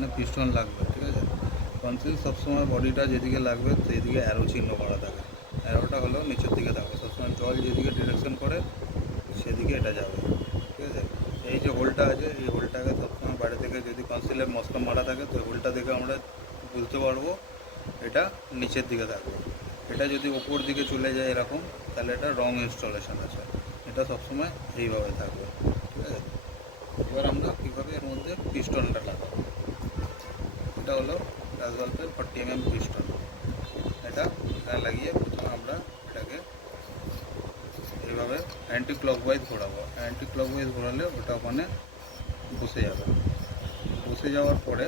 এখানে পিস্টন লাগবে, ঠিক আছে। কনসিল সবসময় বডিটা যেদিকে লাগবে সেই দিকে অ্যারো চিহ্ন করা থাকে। অ্যারোটা হলো নিচের দিকে থাকবে, সবসময় জল যেদিকে ডিরেকশন করে সেদিকে এটা যাবে, ঠিক আছে। এই যে হোলটা আছে, এই হোলটাকে সবসময় বাইরে থেকে যদি কনসিলের মশলা মারা থাকে তো হোলটা দেখে আমরা বুঝতে পারবো এটা নিচের দিকে থাকবে। এটা যদি ওপর দিকে চলে যায় এরকম, তাহলে এটা রং ইনস্টলেশন আছে। এটা সবসময় এইভাবে থাকবে, ঠিক আছে। এবার আমরা কীভাবে এর মধ্যে পিস্টনটা লাগাবো। এটা হলো অ্যাসফাল্টের 40 mm পিস্টন। এটা লাগিয়ে প্রথমে আমরা এটাকে এইভাবে অ্যান্টি ক্লকওয়াইজ ঘোরাবো। অ্যান্টি ক্লকওয়াইজ ঘোরালে ওটা ওখানে বসে যাবে। বসে যাওয়ার পরে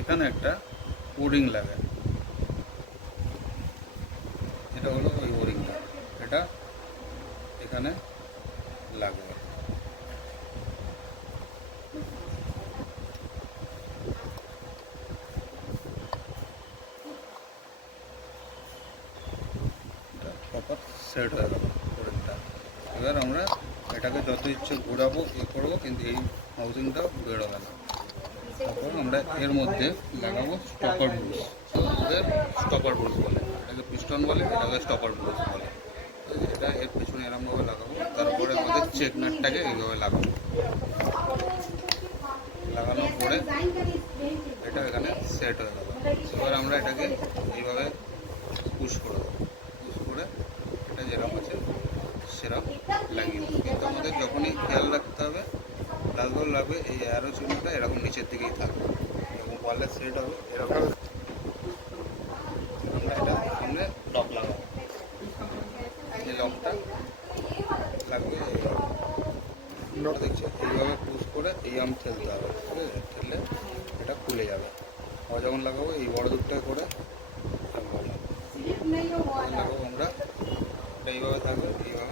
এখানে একটা ওরিং লাগে, এটা হলো ওই ওরিংটা, এটা এখানে লাগবে। প্রপার সেট হয়ে গেল ওরিংটা। এবার আমরা এটাকে যত ইচ্ছে ঘোরাবো করবো, কিন্তু এই হাউজিংটা বেরোবে না। তারপর আমরা এর মধ্যে লাগাবো স্টপার ব্রুশ। ওদের স্টপার ব্রুশ বলে, এটাকে পিস্টন বলে, এটাকে স্টপার ব্রুশ বলে। এটা এর পেছনে এরকমভাবে লাগাবো। তারপরে আমাদের চেক নাটটাকে এইভাবে লাগাবো। লাগানোর পরে এটা এখানে সেট হয়ে গেল। এবার আমরা এটাকে এইভাবে পুশ করে দেবো। পুশ করে এটা যেরকম আছে সেরকম লাগিয়ে দেবো। কিন্তু আমাদের যখনই খেয়াল রাখতে হবে লাল লাল লাগবে, এই অ্যারো চিহ্নটা এরকম নিচের দিকেই থাকবে, এরকম বললে সেট হবে এরকম। আমরা এটা সামনে লক লাগাবো, এই লকটা লাগবে এইভাবে দেখছি, এইভাবে পুশ করে এই আম ঠেলতে হবে, ঠিক আছে। ঠেললে এটা খুলে যাবে। আবার যখন লাগাবো এই বড় দুধটা করে লাগাবো আমরা, এটা এইভাবে থাকবে, এইভাবে